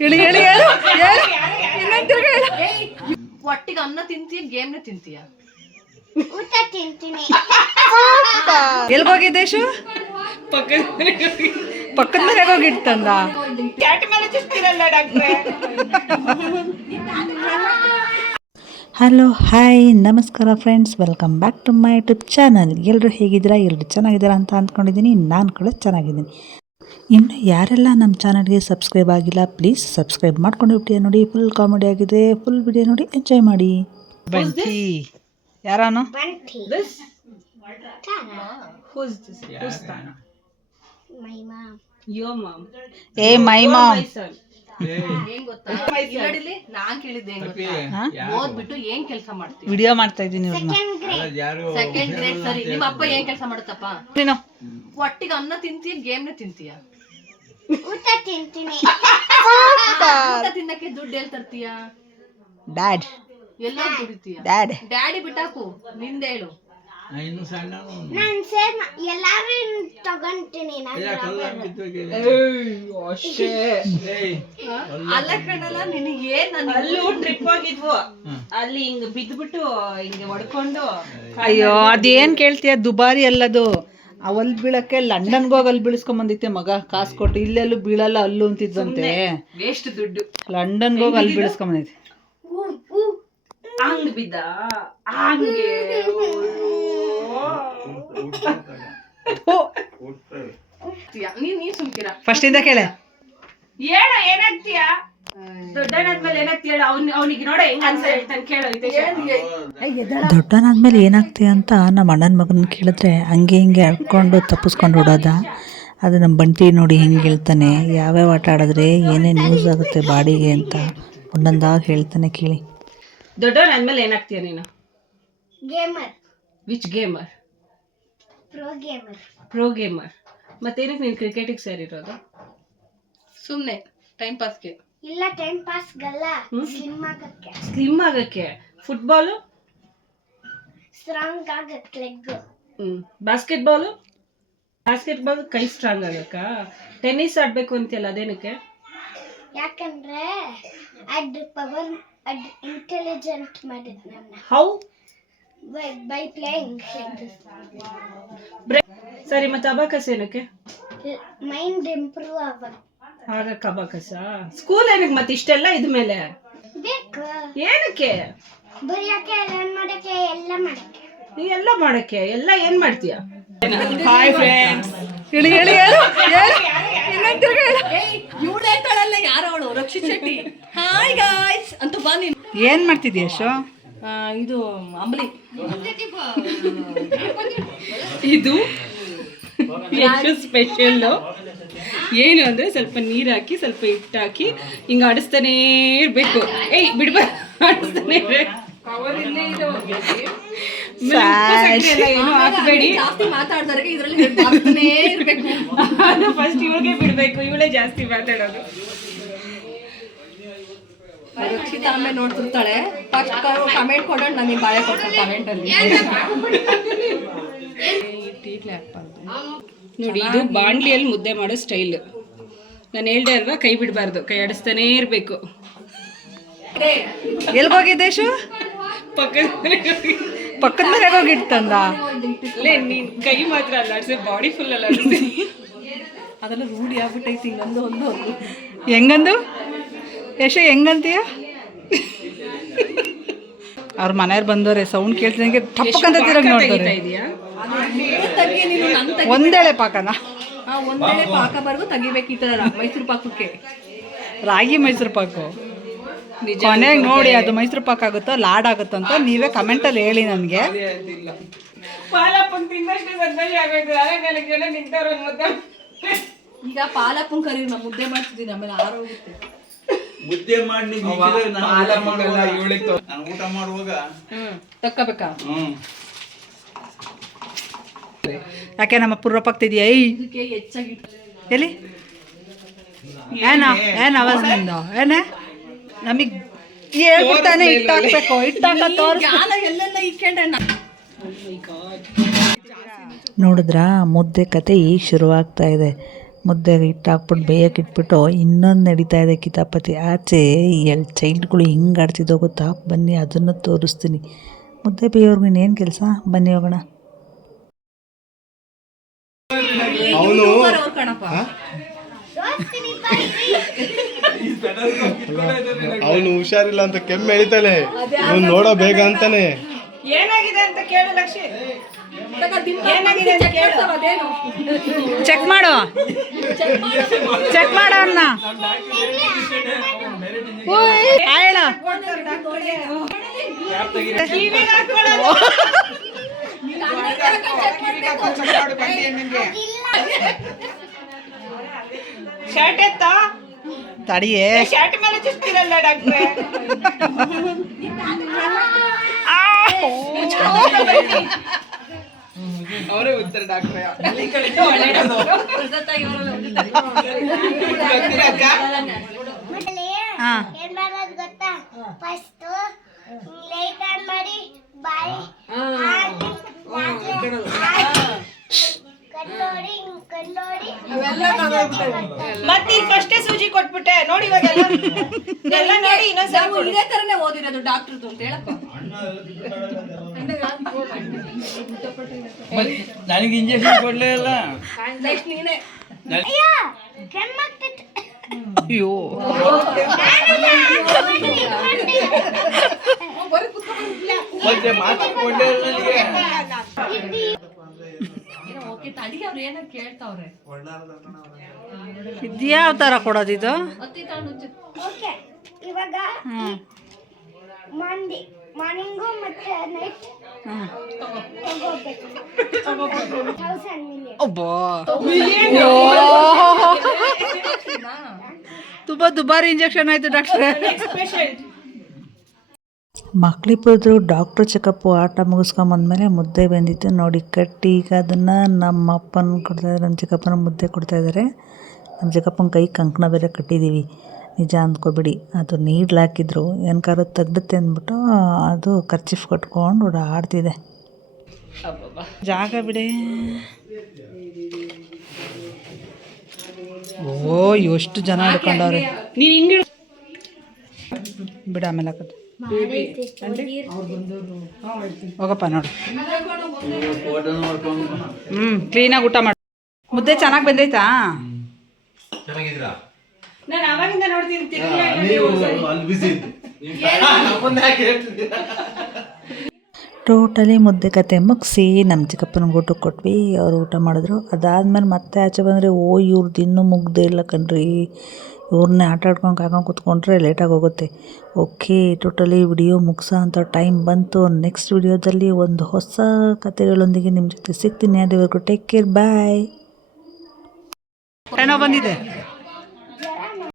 ಹೇಳಿ ಹೇಳಿ ಹೇಳು ಒಟ್ಟಿಗೆ ಅನ್ನ ತಿಂತೀಯ ಗೇಮ್ನ ತಿಂತೀಯ? ಊಟ ತಿಂತೀನಿ. ಎಲ್ಗೋಗಿದ್ದೆ ಶು? ಪಕ್ಕದ ಮನೆಗೆ ಹೋಗಿರ್ತಂದ. ಹಲೋ ಹಾಯ್ ನಮಸ್ಕಾರ friends, welcome back to my YouTube channel. ಎಲ್ಲರೂ ಹೇಗಿದ್ದೀರಾ? ಎಲ್ಲರೂ ಚೆನ್ನಾಗಿದ್ದೀರಾ ಅಂತ ಅಂದ್ಕೊಂಡಿದ್ದೀನಿ. ನಾನು ಕೂಡ ಚೆನ್ನಾಗಿದ್ದೀನಿ. ಇನ್ನು ಯಾರೆಲ್ಲ ನಮ್ಮ ಚಾನಲ್ಗೆ ಸಬ್ಸ್ಕ್ರೈಬ್ ಆಗಿಲ್ಲ, ಪ್ಲೀಸ್ ಸಬ್ಸ್ಕ್ರೈಬ್ ಮಾಡ್ಕೊಂಡು ವಿಡಿಯೋ ನೋಡಿ. ಫುಲ್ ಕಾಮಿಡಿ ಆಗಿದೆ, ಫುಲ್ ವಿಡಿಯೋ ನೋಡಿ ಎಂಜಾಯ್ ಮಾಡಿ. ಬಂಟಿ ಯಾರಾನು? ಏ ಮೈ ಮಾಮ್ ನಾನ್ ಕೇಳಿದ್ದೆ ಓದ್ಬಿಟ್ಟು ಏನ್ ಕೆಲಸ ಮಾಡ್ತೀವಿ? ವಿಡಿಯೋ ಮಾಡ್ತಾ ಇದ್ದೀನಿ. Second grade. ಸರಿ, ನಿಮ್ಮ ಅಪ್ಪ ಏನ್ ಕೆಲಸ ಮಾಡುತ್ತಪ್ಪ? ಒಟ್ಟಿಗೆ ಅನ್ನ ತಿಂತೀಯ ಗೇಮ್ನ ತಿಂತೀಯ? ಊಟ ತಿಂತೀನಿ. ಊಟ ತಿನ್ನಕ್ಕೆ ದುಡ್ಡು ಎಲ್ಲಿ ತರ್ತೀಯ? ಡ್ಯಾಡ್ ಎಲ್ಲ ದುಡಿತೀಯ? ಡ್ಯಾಡಿ ಬಿಟ್ಟಾಕು, ನಿಂದ ಹೇಳು. ನಾನು ಸೇಮ್ ಎಲ್ಲಾರು ತಗೊಂತೀನಿ. ಅಲ್ಲ ಕಣಲ್ಲ, ನಿನಗೆ ಅಲ್ಲೂ ಟ್ರಿಪ್ ಹೋಗಿದ್ವು, ಅಲ್ಲಿ ಹಿಂಗ್ ಬಿದ್ಬಿಟ್ಟು ಹಿಂಗೆ ಹೊಡ್ಕೊಂಡು. ಅಯ್ಯೋ ಅದೇನ್ ಕೇಳ್ತೀಯ, ದುಬಾರಿ ಅಲ್ಲದು. ಅವಲ್ ಬೀಳಕ್ಕೆ ಲಂಡನ್ಗೆ ಹೋಗಿ ಅಲ್ಲಿ ಬೀಳಿಸ್ಕೊಂಡ್ ಬಂದಿತ್ತೆ ಮಗ, ಕಾಸು ಕೊಟ್ಟು. ಇಲ್ಲೆಲ್ಲೂ ಬೀಳಲ್ಲ ಅಲ್ಲು ಅಂತಿದ್ದಂತೆ. ವೇಸ್ಟ್ ದುಡ್ಡು. ಲಂಡನ್ಗೆ ಹೋಗಿ ಅಲ್ಲಿ ಬೀಳಿಸ್ಕೊಂಡ್ ಬಂದಿತ್ತೆ. ಹಂಗ್ ಬಿದ್ದ ಹಂಗೆ. ನೀನ್ ಸುಮ್ಕಿರ. ಫಸ್ಟ್ ಇಂದ ಕೇಳೆ. ಹೇಳ ಏನಾಗ್ತೀಯ? ದೊಡ್ಡನಾದ್ಮೇಲೆ ಏನಾಗ್ತೀಯ? ಅವನಿಗೆ ನೋಡ ಹೆಂಗ ಅನ್ಸ ಹೇಳ್ತಾನೆ, ಕೇಳೋ. ದೊಡ್ಡನಾದ್ಮೇಲೆ ಏನಾಗ್ತೀಯ ಅಂತ ನಮ್ಮ ಅಣ್ಣನ ಮಗನ ಕೇಳಿದ್ರೆ ಹಂಗೆ ಹಿಂಗೆ ಅಳ್ಕೊಂಡು ತಪ್ಪಿಸ್ಕೊಂಡು ಓಡೋದ. ಅದು ನಮ್ಮ ಬಂಟಿ ನೋಡಿ ಹಿಂಗೆ ಹೇಳ್ತಾನೆ, ಯಾವ್ಯಾವ ಆಟ ಆಡಿದ್ರೆ ಏನೇನು ಯೂಸ್ ಆಗುತ್ತೆ ಬಾಡಿಗೆ ಅಂತ ಒಂದೊಂದಾಗ ಹೇಳ್ತಾನೆ, ಕೇಳಿ. ದೊಡ್ಡವನಾದ್ಮೇಲೆ ಏನಾಗ್ತೀಯ ನೀನು? Gamer. Which gamer? Pro gamer. Pro gamer. ಮತ್ತೇನಕ್ಕೆ ನೀನು ಕ್ರಿಕೆಟಿಗೆ ಸೇರಿರೋದು? ಸುಮ್ನೆ ಟೈಮ್ ಪಾಸ್ಗೆ. ಇಲ್ಲ, ಟೈಮ್ ಪಾಸ್ ಗಲ್ಲ, ಸ್ಲಿಮ್ ಆಗಕ್ಕೆ. ಸ್ಲಿಮ್ ಆಗಕ್ಕೆ. ಫುಟ್ಬಾಲು? ಸ್ಟ್ರಾಂಗ್ ಆಗಕ್ಕೆ ಲೆಗ್. ಬಾಸ್ಕೆಟ್ಬಾಲು? ಬಾಸ್ಕೆಟ್ಬಾಲ್ ಕೈ ಸ್ಟ್ರಾಂಗ್ ಆಗಕ್ಕ. ಟೆನ್ನಿಸ್ ಆಡ್ಬೇಕು ಅಂತೀಯಲ್ಲ, ಅದೇನಕ್ಕೆ? ಯಾಕಂದ್ರೆ ಅಡ್ ಪವರ್, ಅಡ್ ಇಂಟೆಲಿಜೆಂಟ್ ಮಾಡಿದ್ ನನ್ನ. ಹೌ? By playing. ಸರಿ, ಮತ್ತೆ ಅಬಾಕಸ್ ಏನಕ್ಕೆ? ಮೈಂಡ್ ಇಂಪ್ರೂವ್ ಆಗಕ್ಕ ಅಬಾಕಸ. ಸ್ಕೂಲ್ ಏನಕ್ಕೆ ಮತ್ತೆ ಇಷ್ಟೆಲ್ಲ ಇದ್ಮೇಲೆ? ಬೇಕು. ಏನಕ್ಕೆ? ಬರೆಯಕ್ಕೆ, ಲರ್ನ್ ಮಾಡಕ್ಕೆ, ಎಲ್ಲ ಮಾಡಕ್ಕೆ. ನೀ ಎಲ್ಲ ಮಾಡಕ್ಕೆ. ಎಲ್ಲ ಏನ್ ಮಾಡ್ತೀಯ? Hi friends. ಹೇಳಿ ಹೇಳಿ ಹೇಳು. ಇವಳು ಹೇಳ್ತಾಳಲ್ಲ, ಯಾರು ಅವಳು? ರಕ್ಷಿತ್ ಶೆಟ್ಟಿ. ಹಾಯ್ ಗಾಯ್ಸ್ ಅಂತ ಬಾ ನೀನು. ಏನ್ ಮಾಡ್ತಿದ್ಯಾ ಶೋ? ಇದು ಅಂಬಲಿ. ಇದು ಎಷ್ಟು ಸ್ಪೆಷಲ್ ಏನು ಅಂದ್ರೆ, ಸ್ವಲ್ಪ ನೀರ್ ಹಾಕಿ, ಸ್ವಲ್ಪ ಹಿಟ್ಟು ಹಾಕಿ, ಹಿಂಗ ಆಡಿಸ್ತಾನೇ ಇರ್ಬೇಕು. ಏಯ್ ಬಿಡ್ಬ, ಆಡಿಸ್ತಾನೆ ಏನು ಹಾಕ್ಬೇಡಿ. ಜಾಸ್ತಿ ಮಾತಾಡ್ತಾರೆ ಇದ್ರಲ್ಲಿ ಇರ್ಬೇಕು. ಫಸ್ಟ್ ಇವಳಿಗೆ ಬಿಡ್ಬೇಕು, ಇವಳೇ ಜಾಸ್ತಿ ಮಾತಾಡೋದು. ರಕ್ಷಿತ ಆಮೇಲೆ ನೋಡ್ತಿರ್ತಾಳೆ, ಫಸ್ಟ್ ಕಮೆಂಟ್ ಕೊಡೋಣ, ನನಗೆ ಬಾಳೆ ಕೊಡ್ತಾಳೆ ಕಮೆಂಟ್ ಅಲ್ಲಿ. ನೋಡಿ, ಇದು ಬಾಂಡ್ಲಿಯಲ್ಲಿ ಮುದ್ದೆ ಮಾಡೋ ಸ್ಟೈಲ್. ನಾನು ಹೇಳ್ದೆ ಅಲ್ವಾ, ಕೈ ಬಿಡಬಾರ್ದು, ಕೈ ಆಡಿಸ್ತಾನೇ ಇರಬೇಕು. ಎಲ್ಗೋಗಿದ್ದೆ ಶು? ಪಕ್ಕದ ಮನೆಗೆ ಹೋಗಿರ್ತಂದ. ನೀನ್ ಕೈ ಮಾತ್ರ ಅಲ್ಲಾಡ್ಸಿ, ಬಾಡಿ ಫುಲ್ ಅಲ್ಲಾಡ್ಸಿ. ಅದೆಲ್ಲ ರೂಢಿ ಆಗ್ಬಿಟ್ಟೈತಿ. ಇನ್ನೊಂದು ಒಂದು ಹೆಂಗಂದು ಯಶು ಹೆಂಗಂತೀಯ? ಅವ್ರ ಮನೆಯವ್ರು ಬಂದವ್ರೆ, ಸೌಂಡ್ ಕೇಳ್ತಿದಂಗೆ ಟಪ್ಪಕ್ಕಂತ ತಿರುಗಿ ನೋಡ್ತಾರೆ. ಒಂದೇಳೆ ಪಾಕನ, ಒಂದೇಳೆ ಪಾಕ ಬರ್ಗು ತೆಗಿಬೇಕು. ಈ ತರ ಮೈಸೂರು ಪಾಕಕ್ಕೆ ರಾಗಿ ಮೈಸೂರು ಪಾಕು ಕೊನೆಗೆ ನೋಡಿ, ಅದು ಮೈಸೂರು ಪಾಕ್ ಆಗುತ್ತೋ ಲಾಡ್ ಆಗುತ್ತೋ ಅಂತ ನೀವೇ ಕಮೆಂಟಲ್ಲಿ ಹೇಳಿ ನನಗೆ. ಈಗ ಪಾಲಪ್ಪನ ಕರಿ, ನಾವು ಮುದ್ದೆ ಮಾಡ್ತಿದ್ದೀನಿ, ಆಮೇಲೆ ಆರೋಗುತ್ತೆ. ಮುದ್ದೆ ಮಾಡಿ ಊಟ ಮಾಡುವಾಗ ತಕ್ಕಬೇಕಾ? ಯಾಕೆ ನಮ್ಮ ಪುರ್ರಪ್ಪಾಗ್ತಿದ್ಯಾ? ಇದಕ್ಕೆ ಹೆಚ್ಚಾಗಿ ಎಲ್ಲಿ ಏನು ಅವಾಜ್ ನಿಂದು? ಏನೇ ನಮಗೆ ಹೇಳ್ಬಿಡ್ತಾನೆ, ಹಿಟ್ಟು ಹಾಕ್ಬೇಕು, ಹಿಟ್ಟು ಹಾಕ ತೋರಿಸ್. ನೋಡಿದ್ರಾ, ಮುದ್ದೆ ಕತೆ ಈಗ ಶುರುವಾಗ್ತಾ ಇದೆ. ಮುದ್ದೆಗೆ ಹಿಟ್ಟು ಹಾಕ್ಬಿಟ್ಟು ಬೇಯಕ್ಕೆ ಇಟ್ಬಿಟ್ಟು ಇನ್ನೊಂದು ನಡೀತಾ ಇದೆ ಕಿತಾಪತಿ. ಆಚೆ ಚೈಲ್ಡ್ಗಳು ಹಿಂಗೆ ಆಡ್ತಿದ್ದೋ ಗೊತ್ತಾ. ಬನ್ನಿ ಅದನ್ನು ತೋರಿಸ್ತೀನಿ. ಮುದ್ದೆ ಬೇಯೋರ್ಗು ಇನ್ನೇನು ಕೆಲಸ, ಬನ್ನಿ ಹೋಗೋಣ. ಅವನು ಹುಷಾರಿಲ್ಲ ಅಂತ ಕೆಮ್ಮು ಎಳಿತಾನೆ, ಅವ್ನು ನೋಡೋ ಬೇಗ ಅಂತಾನೆ. ಏನಾಗಿದೆ ಅಂತ ಕೇಳು ಲಕ್ಷ್ಮಿ, ಏನಾಗಿದೆ ಅಂತ ಕೇಳು. ಚೆಕ್ ಮಾಡು, ಚೆಕ್ ಮಾಡು ಅನ್ನ. ಹೇಳ ಶರ್ಟ್ ಎತ್ತಾ ತಡಿಯೇ. ಶರ್ಟ್ ಮೇಲೆ ಚುಚ್ತಿರಲ್ಲ ಡಾಕ್ಟ್ರೆ. ಅವರೇ ಉತ್ತರ ಡಾಕ್ಟ್ರೆ. ಏನ್ ಮಾಡೋದು ಗೊತ್ತಾ? ಫಸ್ಟ್ ಲೈಟ್ ಆನ್ ಮಾಡಿ ಬಾಯಿ ಕಣ್ಣೋಡಿ ಮತ್ತೆ ಫಸ್ಟೇ ಸೂಜಿ ಕೊಟ್ಬಿಟ್ಟೆ ನೋಡಿ. ಇವಾಗೆಲ್ಲ ಎಲ್ಲ ನೋಡಿ ಇನ್ನೊಂದ್ಸಲ ಇದೇ ತರನೇ ಓದಿರೋದು ಡಾಕ್ಟರ್ದು ಅಂತ ಹೇಳಪ್ಪ. ನನಗೆ ಇಂಜೆಕ್ಷನ್ ಕೊಡ್ಲೇ ಇಲ್ಲ. ನೆಕ್ಸ್ಟ್ ನೀನೇ. ಅಯ್ಯೋ ಕೆಮ್ಮಾಗ್ತಿತ್ತು. ಅಯ್ಯೋ ಮತ್ತೆ ಮಾತು ಕೊಡ್ಲೇ ಇಲ್ಲ ನನಗೆ. ಓಕೆ ತಡಿ, ಅವ್ರು ಏನೋ ಕೇಳ್ತಾವ್ರೆ. ಇದ್ಯಾವ ಥರ ಕೊಡೋದಿದು? ಅತ್ತಿ ತಗೊಂಡು ಓಕೆ ಇವಾಗ ಮಾರ್ನಿಂಗು ಮತ್ತೆ ನೈಟ್ ತಗೋಬೇಕು 1000 ಮಿಲಿಯನ್. ಅಬ್ಬಾ ತುಂಬ ದುಬಾರಿ ಇಂಜೆಕ್ಷನ್ ಆಯಿತು ಡಾಕ್ಟ್ರೆ. ಮಕ್ಕಳಿಬ್ಬರು ಡಾಕ್ಟ್ರು ಚೆಕಪ್ಪು ಆಟ ಮುಗಿಸ್ಕೊಂಬಂದ್ಮೇಲೆ ಮುದ್ದೆ ಬಂದಿತ್ತು ನೋಡಿ ಕಟ್ಟಿ. ಈಗ ಅದನ್ನು ನಮ್ಮ ಅಪ್ಪನ ಕೊಡ್ತಾಯಿದ್ದಾರೆ, ನಮ್ಮ ಚಿಕ್ಕಪ್ಪನ ಮುದ್ದೆ ಕೊಡ್ತಾಯಿದ್ದಾರೆ. ನಮ್ಮ ಚಿಕ್ಕಪ್ಪನ ಕೈ ಕಂಕಣ ಬೇರೆ ಕಟ್ಟಿದ್ದೀವಿ. ನಿಜ ಅಂದ್ಕೊಬಿಡಿ, ಅದು ನೀಡ್ಲು ಹಾಕಿದ್ರು ಏನಕ್ಕಾರು ತೆಗ್ದುತ್ತೆ ಅಂದ್ಬಿಟ್ಟು ಅದು ಕರ್ಚಿಫ್ ಕಟ್ಕೊಂಡು ಆಡ್ತಿದೆ. ಜಾಗ ಬಿಡಿ. ಓ ಎಷ್ಟು ಜನ ಹಿಡ್ಕೊಂಡವ್ರೆ. ನೀನ್ ಹಿಂಗೆ ಬಿಡ ಆಮೇಲೆ ಹಾಕೋದು. ಹೋಗಪ್ಪ ನೋಡು. ಫೋಟೋ ನೋಡ್ಕೊಂಡು ಕ್ಲೀನಾಗಿ ಊಟ ಮಾಡಿ. ಮುದ್ದೆ ಚೆನ್ನಾಗಿ ಬಂದೈತಾ? ಚೆನ್ನಾಗಿದ್ದೀರಾ? ನಾನು ಅವಾಗಿಂದ ನೋಡ್ತೀನಿ. ನೀವು ಅಲ್ಲಿ ಬಿಸಿ ಟೋಟಲಿ ಮುದ್ದೆ ಕತೆ ಮುಗಿಸಿ ನಮ್ಮ ಚಿಕ್ಕಪ್ಪನಿಗೆ ಊಟಕ್ಕೆ ಕೊಟ್ವಿ. ಅವರು ಊಟ ಮಾಡಿದ್ರು. ಅದಾದಮೇಲೆ ಮತ್ತೆ ಆಚೆ ಬಂದರೆ ಇವ್ರದ್ದು ಇನ್ನೂ ಮುಗ್ದೇ ಇಲ್ಲ ಕಣ್ರಿ. ಇವ್ರನ್ನೇ ಆಟ ಆಡ್ಕೊಂಡು ಕಾಕೊಂಡು ಕೂತ್ಕೊಂಡ್ರೆ ಲೇಟಾಗಿ ಹೋಗುತ್ತೆ. ಓಕೆ, ಟೋಟಲಿ ವಿಡಿಯೋ ಮುಗಿಸೋ ಅಂಥ ಟೈಮ್ ಬಂತು. ನೆಕ್ಸ್ಟ್ ವಿಡಿಯೋದಲ್ಲಿ ಒಂದು ಹೊಸ ಕತೆಗಳೊಂದಿಗೆ ನಿಮ್ಮ ಜೊತೆ ಸಿಗ್ತೀನಿ. ಅಲ್ಲಿವರೆಗೂ ಟೇಕ್ ಕೇರ್, ಬಾಯ್. ಏನೋ ಬಂದಿದೆ.